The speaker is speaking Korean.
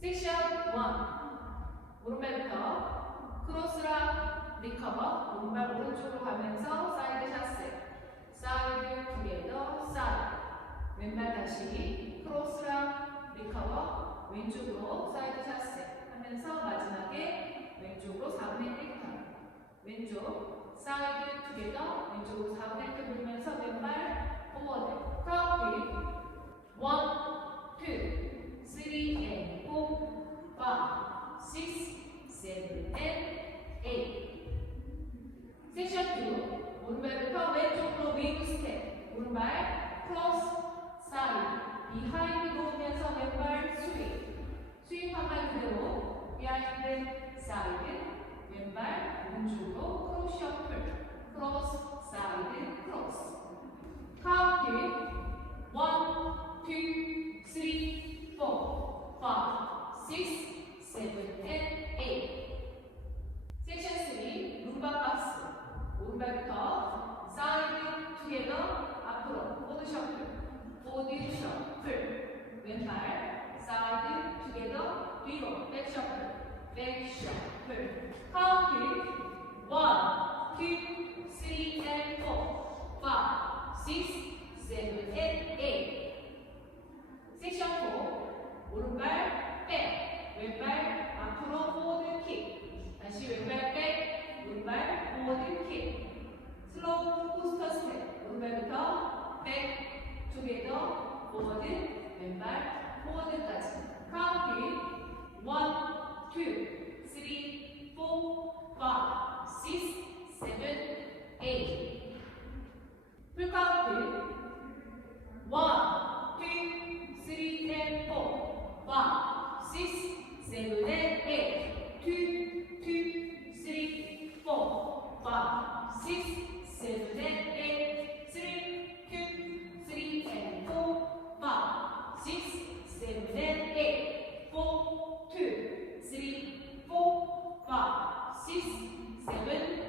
섹션 1. 오른발부터 크로스락 리커버. 오른발 오른쪽으로 가면서 사이드 샷세. 사이드 투게더 사이드. 왼발 다시 크로스락 리커버. 왼쪽으로 사이드 샷세 하면서 마지막에 왼쪽으로 4분의 1 턴. 왼쪽 사이드 투게더. 왼쪽으로 4분의 1 돌면서 왼발 포워드. 카운트 1, 2, 3 and 4, 5, 6, 7 and 8. 섹션 2. 오른발부터 왼쪽으로 윙 스텝. 오른발 크로스 사이드. 비하인드 놓으면서 왼발 스윙. 스윙 한 발 그대로. 비하인드 사이드. 왼발 오른쪽으로 크로스 셔플. 크로스 사이드 크로스. 카운트 1, 2, 3, 4, 5, 6, 7, and 8. 섹션 3. 룸바 박스. 오른발부터 사이드 투게더 앞으로 포드 셔플. 포드 셔플. 왼발 사이드 투게더 뒤로 백 셔플. 백 셔플. 카운트 1, 2, 3, and 4, 5, 6, 7, and 8. 섹션 4. 오른발 백. 왼발 앞으로 포워드 킥. 다시 왼발 백. 왼발 포워드 킥. 슬로우 포스터 스텝. 오른발부터 백. 투게더 포워드. 왼발 포워드까지. 카운트 1, 2, 3, 4, 5, 6, 7, 8. 풀카운트 1, 2, 3 and 4, 5, 6, 7 and 8. 2, 2, 3, 4, 5, 6, 7 and 8. 3, 2, 3 and 4, 5, 6, 7 and 8. 4, 2, 3, 4, 5, 6, 7,